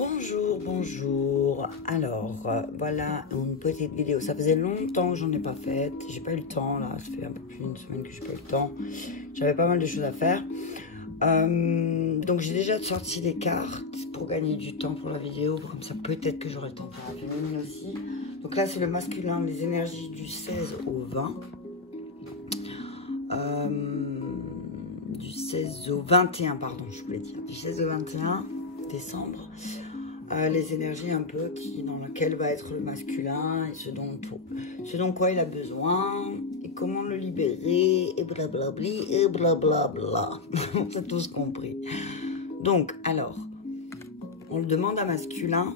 Bonjour, bonjour. Alors, voilà une petite vidéo. Ça faisait longtemps que j'en ai pas faite. J'ai pas eu le temps, là. Ça fait un peu plus d'une semaine que j'ai pas eu le temps. J'avais pas mal de choses à faire. Donc, j'ai déjà sorti des cartes pour gagner du temps pour la vidéo. Comme ça, peut-être que j'aurai le temps pour la féminine aussi. Donc là, c'est le masculin, les énergies du 16 au 20. Du 16 au 21, pardon, je voulais dire. Du 16 au 21 décembre. Les énergies un peu dans laquelle va être le masculin et ce dont quoi il a besoin et comment le libérer et blablabli et blablabla. On a tous compris. Donc, alors, on le demande à masculin,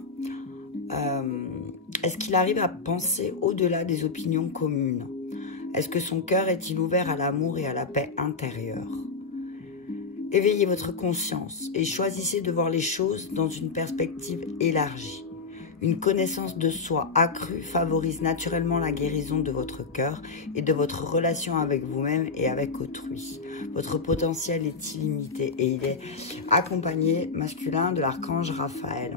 est-ce qu'il arrive à penser au-delà des opinions communes? Est-ce que son cœur est-il ouvert à l'amour et à la paix intérieure? Éveillez votre conscience et choisissez de voir les choses dans une perspective élargie. Une connaissance de soi accrue favorise naturellement la guérison de votre cœur et de votre relation avec vous-même et avec autrui. Votre potentiel est illimité et il est accompagné masculin de l'archange Raphaël.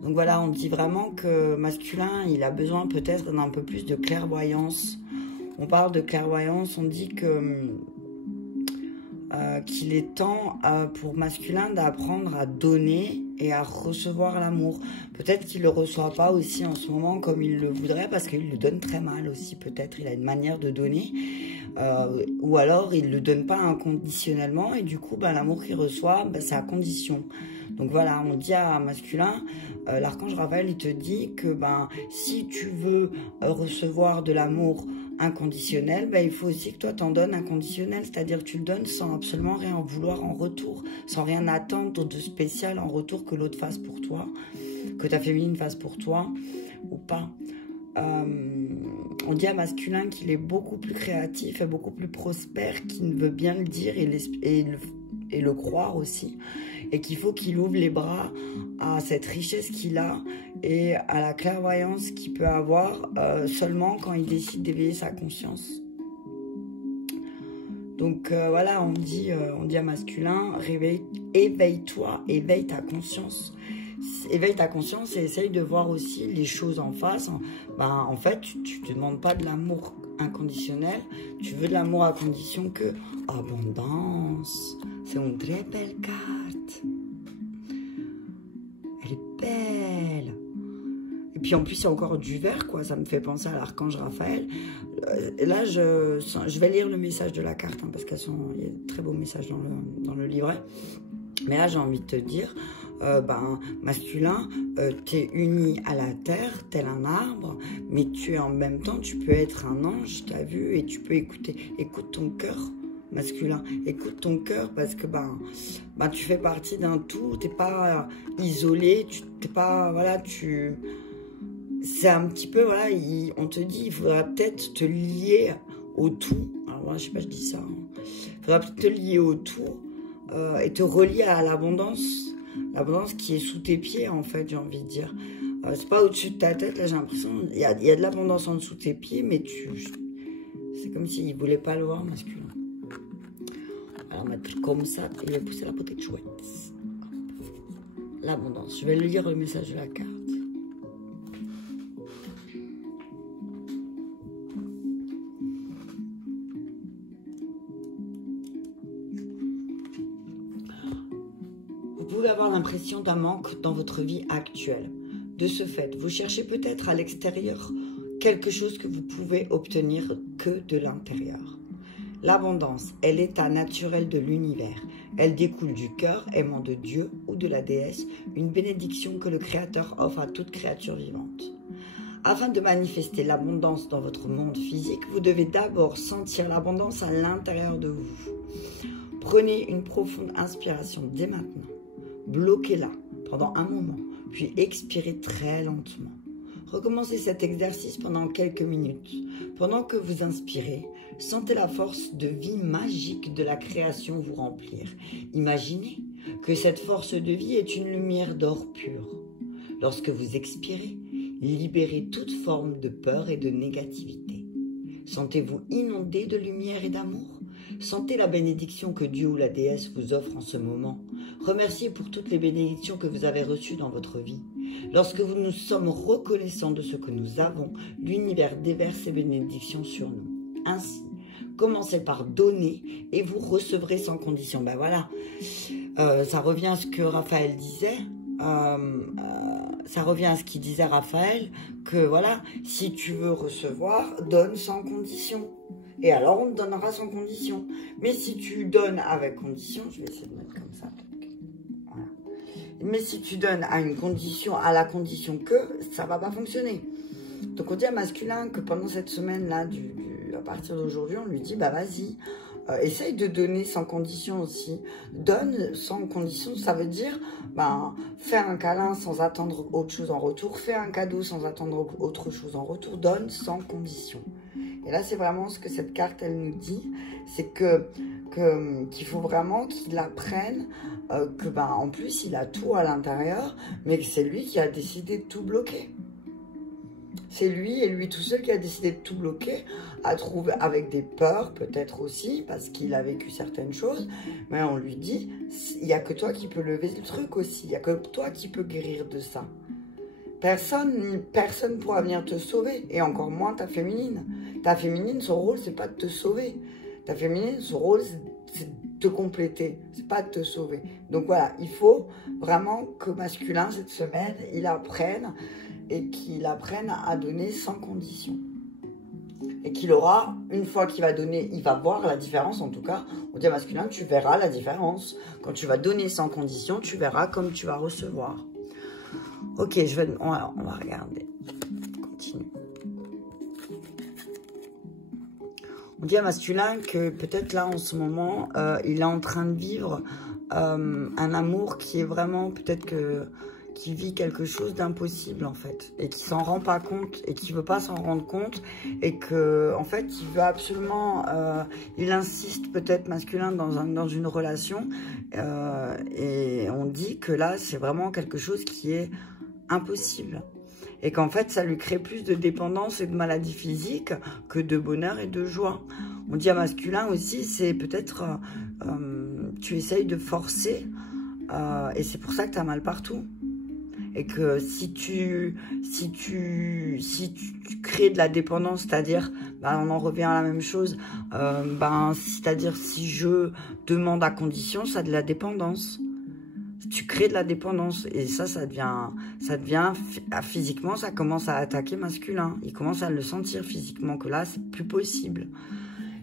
Donc voilà, on dit vraiment que masculin, il a besoin peut-être d'un peu plus de clairvoyance. On parle de clairvoyance, on dit que qu'il est temps pour masculin d'apprendre à donner et à recevoir l'amour. Peut-être qu'il ne le reçoit pas aussi en ce moment comme il le voudrait parce qu'il le donne très mal aussi. Peut-être il a une manière de donner ou alors il ne le donne pas inconditionnellement et du coup l'amour qu'il reçoit c'est à condition. Donc voilà, on dit à masculin, l'archange Raphaël il te dit que si tu veux recevoir de l'amour inconditionnel, il faut aussi que toi t'en donnes inconditionnel, c'est-à-dire que tu le donnes sans absolument rien vouloir en retour, sans rien attendre de spécial en retour que l'autre fasse pour toi, que ta féminine fasse pour toi ou pas. On dit à masculin qu'il est beaucoup plus créatif et beaucoup plus prospère qu'il veut bien le dire et le croire aussi, et qu'il faut qu'il ouvre les bras à cette richesse qu'il a et à la clairvoyance qu'il peut avoir seulement quand il décide d'éveiller sa conscience. Donc voilà, on dit à masculin, éveille-toi, éveille ta conscience. Éveille ta conscience et essaye de voir aussi les choses en face. En fait, tu ne demandes pas de l'amour inconditionnel, tu veux de l'amour à condition que abondance. C'est une très belle carte. Elle est belle. Et puis en plus, il y a encore du vert, quoi. Ça me fait penser à l'archange Raphaël. Là, je vais lire le message de la carte, parce qu'il y a de très beaux messages dans le livret. Mais là, j'ai envie de te dire, masculin, tu es uni à la terre, tel un arbre, mais en même temps, tu peux être un ange, tu as vu, et tu peux écouter. Écoute ton cœur, masculin. Écoute ton cœur parce que tu fais partie d'un tout, tu n'es pas isolé, t'es pas, voilà, c'est un petit peu, voilà, on te dit, il faudra peut-être te lier au tout. Alors moi, je sais pas, je dis ça. Il faudra peut-être te lier au tout et te relier à l'abondance qui est sous tes pieds, en fait, j'ai envie de dire. C'est pas au-dessus de ta tête, là, j'ai l'impression, il y a de l'abondance en dessous de tes pieds, mais c'est comme s'il ne voulait pas le voir, masculin. Alors, mettre comme ça, il va pousser la potée de chouette. L'abondance. Je vais lire le message de la carte. Vous pouvez avoir l'impression d'un manque dans votre vie actuelle. De ce fait, vous cherchez peut-être à l'extérieur quelque chose que vous pouvez obtenir que de l'intérieur. L'abondance est l'état naturel de l'univers. Elle découle du cœur aimant de Dieu ou de la déesse, une bénédiction que le Créateur offre à toute créature vivante. Afin de manifester l'abondance dans votre monde physique, vous devez d'abord sentir l'abondance à l'intérieur de vous. Prenez une profonde inspiration dès maintenant. Bloquez-la pendant un moment, puis expirez très lentement. Recommencez cet exercice pendant quelques minutes. Pendant que vous inspirez, sentez la force de vie magique de la création vous remplir. Imaginez que cette force de vie est une lumière d'or pur. Lorsque vous expirez, libérez toute forme de peur et de négativité. Sentez-vous inondé de lumière et d'amour. Sentez la bénédiction que Dieu ou la déesse vous offre en ce moment. Remerciez pour toutes les bénédictions que vous avez reçues dans votre vie. Lorsque nous sommes reconnaissants de ce que nous avons, l'univers déverse ses bénédictions sur nous. Ainsi, commencez par donner et vous recevrez sans condition. Ben voilà, ça revient à ce que Raphaël disait. Ça revient à ce qu'il disait Raphaël, que voilà, si tu veux recevoir, donne sans condition. Et alors on te donnera sans condition. Mais si tu donnes avec condition, je vais essayer de mettre comme ça. Voilà. Mais si tu donnes à une condition, à la condition que, ça va pas fonctionner. Donc on dit à masculin que pendant cette semaine-là, à partir d'aujourd'hui, on lui dit, bah vas-y, essaye de donner sans condition aussi. Donne sans condition, ça veut dire fais un câlin sans attendre autre chose en retour, fais un cadeau sans attendre autre chose en retour, donne sans condition. Et là, c'est vraiment ce que cette carte, elle nous dit, c'est qu'il faut vraiment qu'il apprenne en plus, il a tout à l'intérieur, mais que c'est lui qui a décidé de tout bloquer. C'est lui et lui tout seul qui a décidé de tout bloquer, à trouver avec des peurs peut-être aussi, parce qu'il a vécu certaines choses. Mais on lui dit, il n'y a que toi qui peux lever le truc aussi, il n'y a que toi qui peux guérir de ça. Personne pourra venir te sauver, et encore moins ta féminine. Ta féminine, son rôle, c'est pas de te sauver. Ta féminine, son rôle, c'est de te compléter, c'est pas de te sauver. Donc voilà, il faut vraiment que masculin, cette semaine, il apprenne, et qu'il apprenne à donner sans condition. Et qu'il aura, une fois qu'il va donner, il va voir la différence, en tout cas, on dit à masculin, tu verras la différence. Quand tu vas donner sans condition, tu verras comme tu vas recevoir. Ok, on va regarder. Continue. On dit à masculin que peut-être là, en ce moment, il est en train de vivre un amour qui est vraiment, peut-être qui vit quelque chose d'impossible en fait, et qui s'en rend pas compte, et qui veut pas s'en rendre compte, et que en fait il veut absolument, il insiste peut-être masculin dans une relation, et on dit que là c'est vraiment quelque chose qui est impossible, et qu'en fait ça lui crée plus de dépendance et de maladie physique que de bonheur et de joie. On dit à masculin aussi, c'est peut-être tu essayes de forcer, et c'est pour ça que tu as mal partout. Et que si tu crées de la dépendance, c'est-à-dire, on en revient à la même chose, c'est-à-dire si je demande à condition, ça a de la dépendance. Tu crées de la dépendance, et ça devient physiquement, ça commence à attaquer masculin. Il commence à le sentir physiquement, que là, c'est plus possible.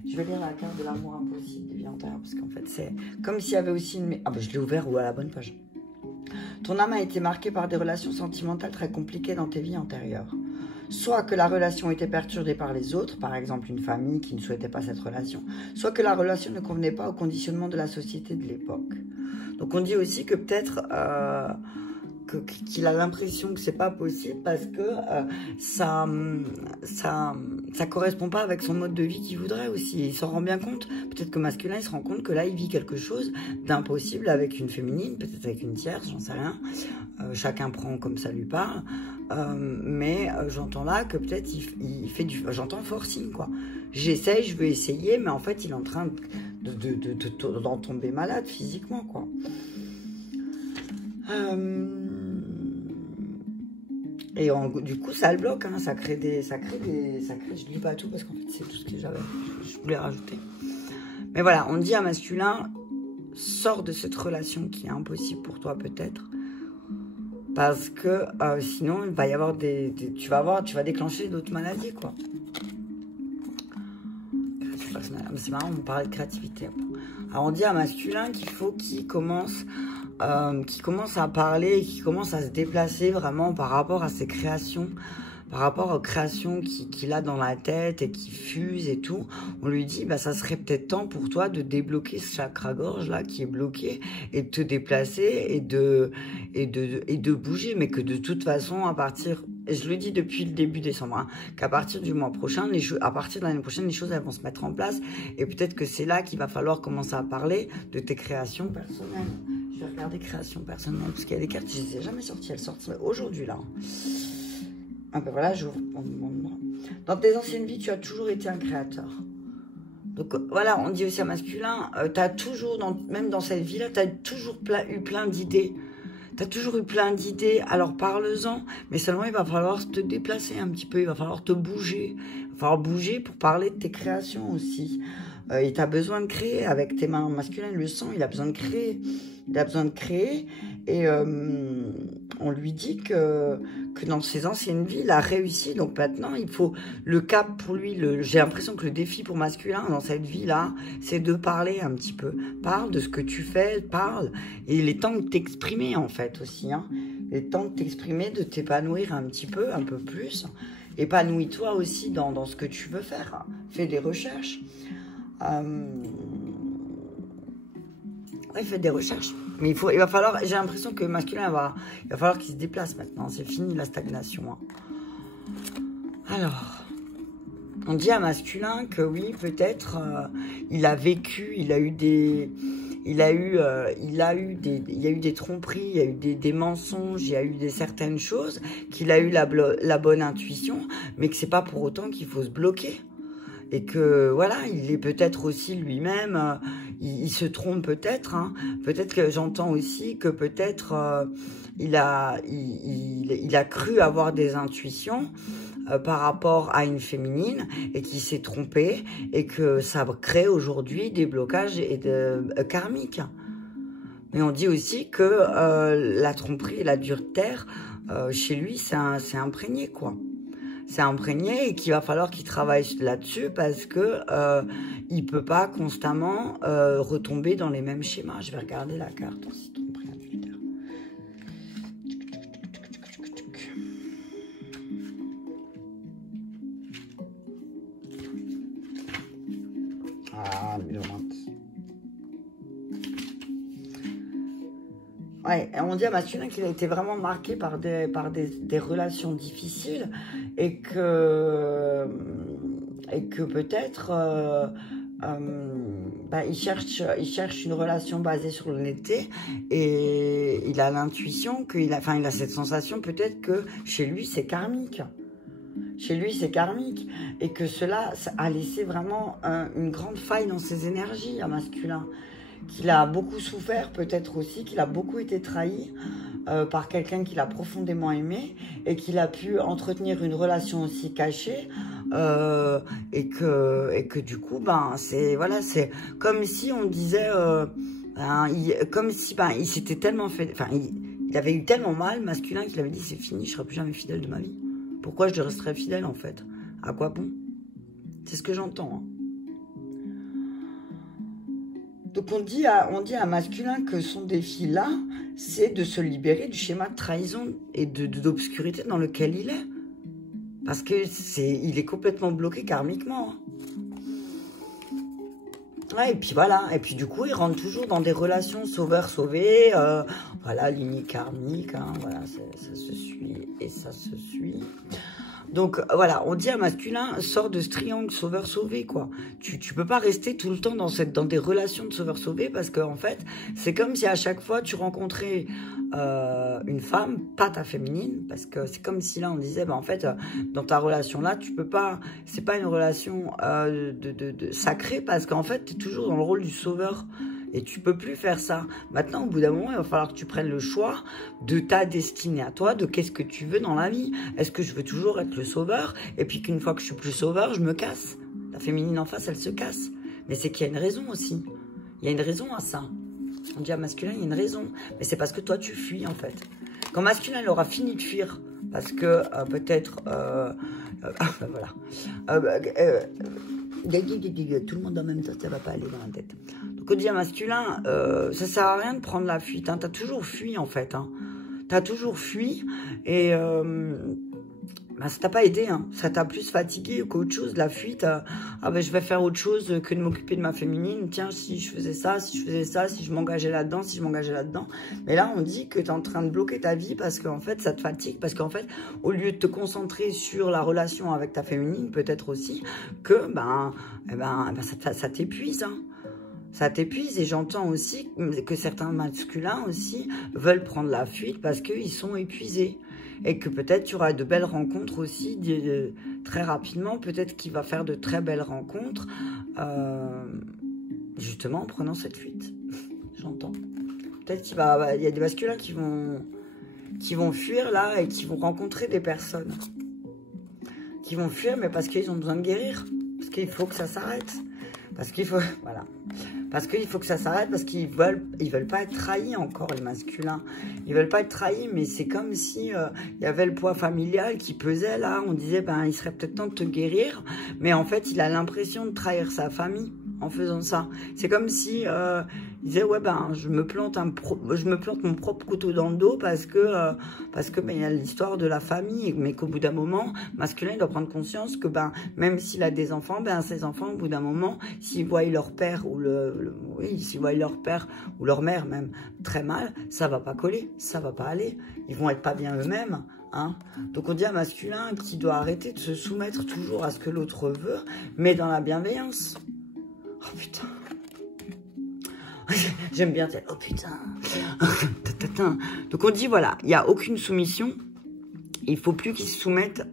Je vais lire la carte de l'amour impossible des vies antérieures, parce qu'en fait, c'est comme s'il y avait aussi une... Ah ben, je l'ai ouvert ou à la bonne page. Ton âme a été marquée par des relations sentimentales très compliquées dans tes vies antérieures. Soit que la relation était perturbée par les autres, par exemple une famille qui ne souhaitait pas cette relation, soit que la relation ne convenait pas au conditionnement de la société de l'époque. Donc on dit aussi que peut-être qu'il a l'impression que c'est pas possible parce que ça correspond pas avec son mode de vie qu'il voudrait aussi. Il s'en rend bien compte. Peut-être que masculin, il se rend compte que là, il vit quelque chose d'impossible avec une féminine, peut-être avec une tierce, j'en sais rien. Chacun prend comme ça lui parle. Mais j'entends là que peut-être il fait du... J'entends forcing, quoi. J'essaye, je veux essayer, mais en fait, il est en train d'en tomber malade physiquement, quoi. Et du coup, ça le bloque, hein, ça crée je lis pas tout parce qu'en fait, c'est tout ce que je voulais rajouter. Mais voilà, on dit à masculin, sors de cette relation qui est impossible pour toi peut-être, parce que sinon, il va y avoir tu vas déclencher d'autres maladies, quoi. C'est marrant, on parlait de créativité. Alors, on dit à masculin qu'il faut qu'il commence à parler et qui commence à se déplacer vraiment par rapport à ses créations, par rapport aux créations qu'il a dans la tête et qui fusent et tout. On lui dit, ça serait peut-être temps pour toi de débloquer ce chakra-gorge là qui est bloqué et de te déplacer et de bouger, mais que de toute façon, à partir, et je le dis depuis le début décembre, hein, qu'à partir du mois prochain, à partir de l'année prochaine, les choses elles vont se mettre en place, et peut-être que c'est là qu'il va falloir commencer à parler de tes créations personnelles. Je vais regarder création personnelle, parce qu'il y a des cartes, je ne les ai jamais sorties, elles sortent aujourd'hui là. Ah ben voilà, j'ouvre. Dans tes anciennes vies, tu as toujours été un créateur. Donc voilà, on dit aussi à masculin, t'as toujours, même dans cette vie-là, t'as toujours eu plein d'idées. T'as toujours eu plein d'idées, alors parle-en, mais seulement il va falloir te déplacer un petit peu, il va falloir te bouger. Il va falloir bouger pour parler de tes créations aussi. Et t'as besoin de créer avec tes mains masculines, le sang, il a besoin de créer. Il a besoin de créer et on lui dit que dans ses anciennes vies, il a réussi. Donc maintenant, il faut le cap pour lui. J'ai l'impression que le défi pour masculin dans cette vie-là, c'est de parler un petit peu. Parle de ce que tu fais, parle. Et il est temps de t'exprimer en fait aussi. Hein. Il est temps de t'exprimer, de t'épanouir un petit peu, un peu plus. Épanouis-toi aussi dans ce que tu veux faire. Fais des recherches. Ouais, faites des recherches. Mais il va falloir, j'ai l'impression que masculin, il va falloir qu'il se déplace maintenant. C'est fini la stagnation. Hein. Alors, on dit à masculin que oui, peut-être, il a vécu, il y a eu des tromperies, il y a eu des mensonges, il y a eu certaines choses, qu'il a eu la bonne intuition, mais que c'est pas pour autant qu'il faut se bloquer. Et que, voilà, il est peut-être aussi lui-même, il se trompe peut-être, hein. Peut-être que j'entends aussi que peut-être il a cru avoir des intuitions par rapport à une féminine et qu'il s'est trompé et que ça crée aujourd'hui des blocages karmiques. Mais on dit aussi que la tromperie et la dureté, chez lui, c'est imprégné, quoi. C'est imprégné et qu'il va falloir qu'il travaille là-dessus parce que il peut pas constamment retomber dans les mêmes schémas. Je vais regarder la carte aussi. Ah, 1020. Ouais, on dit à masculin qu'il a été vraiment marqué par des relations difficiles et que peut-être il cherche une relation basée sur l'honnêteté et il a l'intuition il a cette sensation peut-être que chez lui c'est karmique. Chez lui, c'est karmique. Et que cela a laissé vraiment une grande faille dans ses énergies à masculin. Qu'il a beaucoup souffert, peut-être aussi, qu'il a beaucoup été trahi par quelqu'un qu'il a profondément aimé et qu'il a pu entretenir une relation aussi cachée et que du coup, c'est comme si on disait, il s'était tellement fait, il avait eu tellement mal, masculin, qu'il avait dit c'est fini, je serai plus jamais fidèle de ma vie. Pourquoi je resterais fidèle en fait? À quoi bon? C'est ce que j'entends. Hein. Donc on dit à masculin que son défi là, c'est de se libérer du schéma de trahison et d'obscurité dans lequel il est. Parce que il est complètement bloqué karmiquement. Hein. Ouais, et puis voilà, et puis du coup il rentre toujours dans des relations sauveur-sauvé, voilà, lignée karmique, hein, voilà, ça se suit et ça se suit. Donc voilà, on dit à masculin, sors de ce triangle sauveur-sauvé, quoi. Tu peux pas rester tout le temps dans des relations de sauveur-sauvé parce que en fait, c'est comme si à chaque fois tu rencontrais une femme, pas ta féminine, parce que c'est comme si là on disait, en fait, dans ta relation là, tu peux pas, c'est pas une relation sacrée parce qu'en fait, tu es toujours dans le rôle du sauveur. Et tu peux plus faire ça. Maintenant, au bout d'un moment, il va falloir que tu prennes le choix de ta destinée à toi, de qu'est-ce que tu veux dans la vie. Est-ce que je veux toujours être le sauveur et puis qu'une fois que je suis plus sauveur, je me casse? La féminine en face, elle se casse. Mais c'est qu'il y a une raison aussi. Il y a une raison à ça. On dit à masculin, il y a une raison. Mais c'est parce que toi, tu fuis en fait. Quand masculin, il aura fini de fuir, parce que peut-être... voilà. Tout le monde en même temps, ça va pas aller dans la tête. Donc on dit à masculin, ça sert à rien de prendre la fuite. Hein. T'as toujours fui en fait. Hein. T'as toujours fui et ça t'a pas aidé. Hein. Ça t'a plus fatigué qu'autre chose. La fuite, je vais faire autre chose que de m'occuper de ma féminine. Tiens, si je faisais ça, si je faisais ça, si je m'engageais là-dedans, si je m'engageais là-dedans. Mais là, on dit que tu es en train de bloquer ta vie parce qu'en fait, ça te fatigue. Parce qu'en fait, au lieu de te concentrer sur la relation avec ta féminine, peut-être aussi que ça t'épuise. Hein. Ça t'épuise. Et j'entends aussi que certains masculins aussi veulent prendre la fuite parce qu'ils sont épuisés. Et que peut-être tu auras de belles rencontres aussi très rapidement. Peut-être qu'il va faire de très belles rencontres justement en prenant cette fuite. J'entends. Peut-être qu'il y a des masculins qui vont fuir là et qui vont rencontrer des personnes. Qui vont fuir, mais parce qu'ils ont besoin de guérir. Parce qu'il faut que ça s'arrête. Parce qu'il faut... Voilà. Parce qu'il faut que ça s'arrête, parce qu'ils veulent pas être trahis encore, les masculins. Ils veulent pas être trahis, mais c'est comme si il y avait le poids familial qui pesait là. On disait, ben, il serait peut-être temps de te guérir. Mais en fait, il a l'impression de trahir sa famille en faisant ça. C'est comme si il disait, ouais, ben, je me plante mon propre couteau dans le dos parce que ben, il y a l'histoire de la famille, mais qu'au bout d'un moment, masculin, il doit prendre conscience que ben, même s'il a des enfants, ben, ses enfants, au bout d'un moment, s'ils voient leur père ou s'ils voient leur père ou leur mère même très mal, ça va pas coller, ça va pas aller. Ils vont être pas bien eux-mêmes. Hein. Donc on dit à masculin qu'il doit arrêter de se soumettre toujours à ce que l'autre veut, mais dans la bienveillance. Oh putain. J'aime bien dire, oh putain. Donc on dit, voilà, il n'y a aucune soumission. Il ne faut plus qu'ils se soumettent,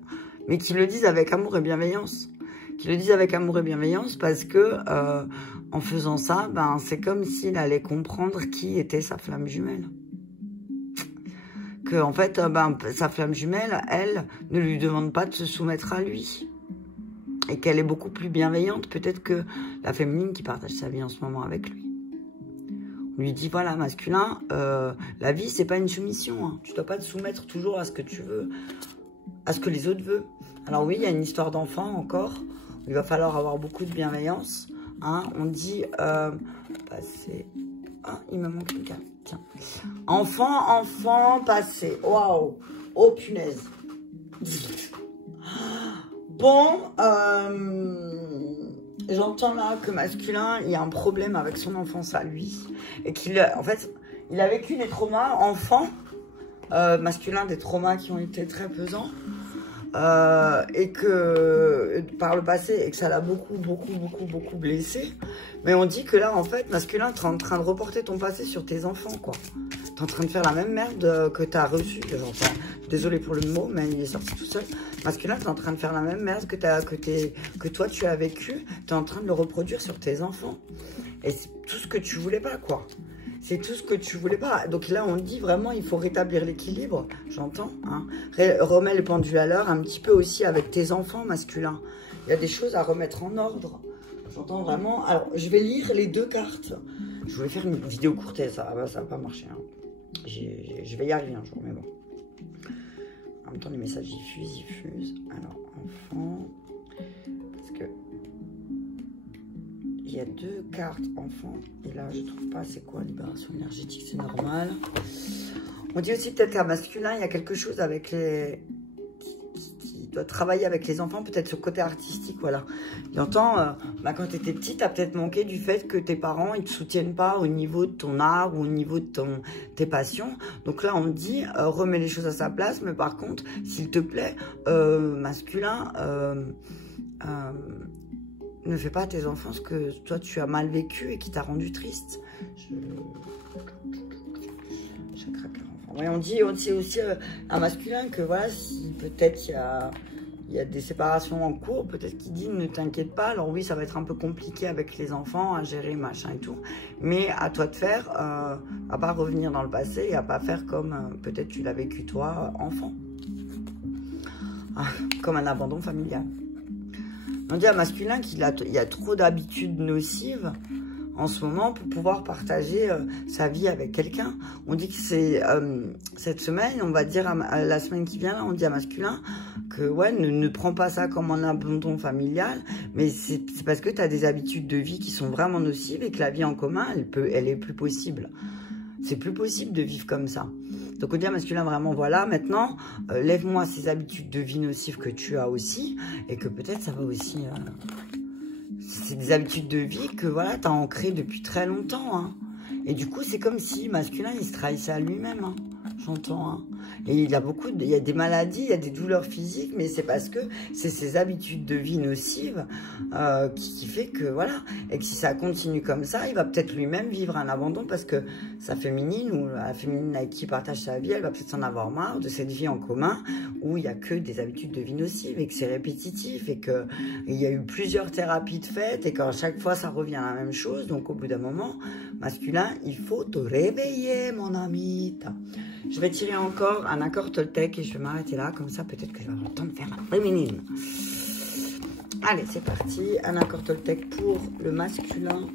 mais qu'ils le disent avec amour et bienveillance. Qu'ils le disent avec amour et bienveillance parce que, en faisant ça, ben, c'est comme s'il allait comprendre qui était sa flamme jumelle. Que, en fait, ben, sa flamme jumelle, elle, ne lui demande pas de se soumettre à lui. Et qu'elle est beaucoup plus bienveillante, peut-être que la féminine qui partage sa vie en ce moment avec lui. On lui dit, voilà, masculin, la vie, c'est pas une soumission. Hein. Tu dois pas te soumettre toujours à ce que tu veux, à ce que les autres veulent. Alors oui, il y a une histoire d'enfant encore. Il va falloir avoir beaucoup de bienveillance. Hein. On dit, passer... Ah, il me manque une carte. Tiens. Enfant, passé. Waouh. Oh, punaise. Bon, j'entends là que masculin, il y a un problème avec son enfance à lui. Et qu'il, en fait, il a vécu des traumas enfant, masculin, des traumas qui ont été très pesants. Et que, par le passé, et que ça l'a beaucoup blessé. Mais on dit que là, en fait, masculin, t'es en train de reporter ton passé sur tes enfants, quoi. T'es en train de faire la même merde que t'as reçue. Désolé pour le mot, mais il est sorti tout seul. Masculin, t'es en train de faire la même merde que toi tu as vécu. T'es en train de le reproduire sur tes enfants. Et c'est tout ce que tu voulais pas, quoi. C'est tout ce que tu voulais pas. Donc là, on dit vraiment, il faut rétablir l'équilibre. J'entends. Hein. Remets le pendule à l'heure un petit peu aussi avec tes enfants masculins. Il y a des choses à remettre en ordre. J'entends vraiment. Alors, je vais lire les deux cartes. Je voulais faire une vidéo courte, ça va pas marcher. Hein. Je vais y arriver un jour, mais bon. En même temps, les messages diffusent. Alors, enfant. Parce que... il y a deux cartes enfants. Et là, je trouve pas c'est quoi libération énergétique, c'est normal. On dit aussi peut-être qu'à masculin, il y a quelque chose avec les... qui doit travailler avec les enfants, peut-être sur le côté artistique, voilà. J'entends, quand tu étais petite, tu as peut-être manqué du fait que tes parents, ils te soutiennent pas au niveau de ton art ou au niveau de tes passions. Donc là, on te dit, remets les choses à sa place, mais par contre, s'il te plaît, masculin, ne fais pas à tes enfants ce que toi, tu as mal vécu et qui t'a rendu triste. Ouais, on dit aussi un masculin que voilà, si peut-être il y a des séparations en cours, peut-être qu'il dit ne t'inquiète pas. Alors oui, ça va être un peu compliqué avec les enfants à gérer, machin et tout. Mais à toi de faire, à pas revenir dans le passé et à pas faire comme peut-être tu l'as vécu toi, enfant. Comme un abandon familial. On dit à masculin qu'il y a trop d'habitudes nocives en ce moment pour pouvoir partager sa vie avec quelqu'un. On dit que c'est cette semaine, on va dire la semaine qui vient, là, on dit à masculin que ouais, ne prends pas ça comme un abandon familial, mais c'est parce que tu as des habitudes de vie qui sont vraiment nocives et que la vie en commun, elle est plus possible. C'est plus possible de vivre comme ça. Donc on dit à masculin vraiment, voilà, maintenant, lève-moi ces habitudes de vie nocives que tu as aussi, et que peut-être ça va aussi... c'est des habitudes de vie que voilà, tu as ancrées depuis très longtemps. Hein. Et du coup, c'est comme si masculin, il se trahissait à lui-même. Hein. j'entends. Hein. Et il y a des maladies, il y a des douleurs physiques, mais c'est parce que c'est ses habitudes de vie nocives qui fait que, voilà. Et que si ça continue comme ça, il va peut-être lui-même vivre un abandon parce que sa féminine, ou la féminine avec qui il partage sa vie, elle va peut-être s'en avoir marre de cette vie en commun où il n'y a que des habitudes de vie nocives et que c'est répétitif et qu'il y a eu plusieurs thérapies de fait et qu'à chaque fois, ça revient à la même chose. Donc, au bout d'un moment, masculin, il faut te réveiller, mon ami. Je vais tirer encore un accord Toltec et je vais m'arrêter là. Comme ça, peut-être que je vais avoir le temps de faire la féminine. Allez, c'est parti. Un accord Toltec pour le masculin.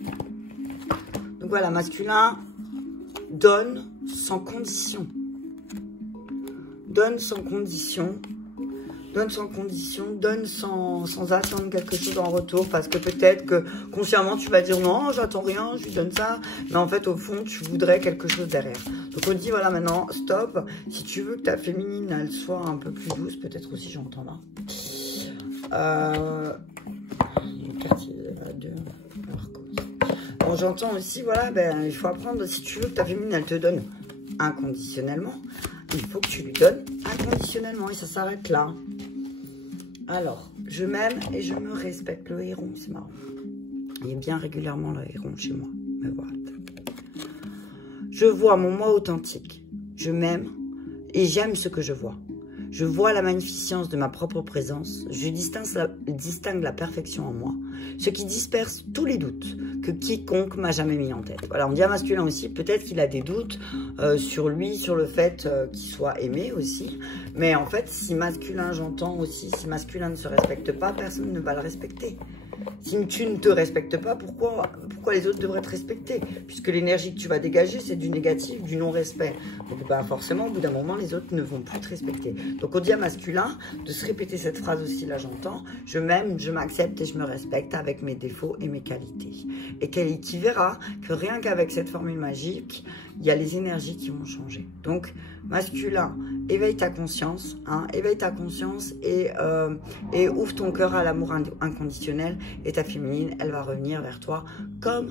Donc voilà, masculin, donne sans condition. Donne sans condition. Donne sans condition, donne sans attendre quelque chose en retour, parce que peut-être que consciemment tu vas dire non, j'attends rien, je lui donne ça, mais en fait au fond tu voudrais quelque chose derrière. Donc on dit voilà, maintenant stop, si tu veux que ta féminine elle soit un peu plus douce, peut-être aussi j'entends là. Bon, j'entends aussi, voilà, ben, il faut apprendre, si tu veux que ta féminine elle te donne inconditionnellement, il faut que tu lui donnes inconditionnellement et ça s'arrête là. Alors, je m'aime et je me respecte. Le héron, c'est marrant. Il y a bien régulièrement le héron chez moi. Mais voilà. Je vois mon moi authentique. Je m'aime et j'aime ce que je vois. Je vois la magnificence de ma propre présence. Je distingue la perfection en moi. Ce qui disperse tous les doutes que quiconque m'a jamais mis en tête. Voilà, on dit à masculin aussi, peut-être qu'il a des doutes sur lui, sur le fait qu'il soit aimé aussi. Mais en fait, si masculin, j'entends aussi, si masculin ne se respecte pas, personne ne va le respecter. Si tu ne te respectes pas, pourquoi les autres devraient te respecter? Puisque l'énergie que tu vas dégager, c'est du négatif, du non-respect. Donc bah, forcément, au bout d'un moment, les autres ne vont plus te respecter. Donc on dit à masculin de se répéter cette phrase aussi, là j'entends. Je m'aime, je m'accepte et je me respecte avec mes défauts et mes qualités. Et qui verra que rien qu'avec cette formule magique, il y a les énergies qui vont changer. Donc masculin, éveille ta conscience, hein, éveille ta conscience et ouvre ton cœur à l'amour inconditionnel. Et ta féminine, elle va revenir vers toi comme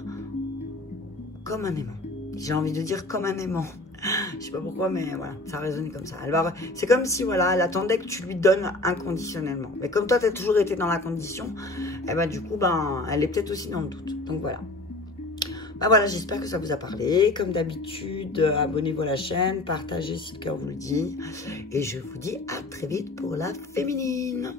un aimant. J'ai envie de dire comme un aimant. Je sais pas pourquoi, mais voilà, ça résonne comme ça. C'est comme si, voilà, elle attendait que tu lui donnes inconditionnellement. Mais comme toi, tu as toujours été dans la condition, et ben, du coup, ben, elle est peut-être aussi dans le doute. Donc voilà. Ben voilà, j'espère que ça vous a parlé. Comme d'habitude, abonnez-vous à la chaîne, partagez si le cœur vous le dit. Et je vous dis à très vite pour la féminine.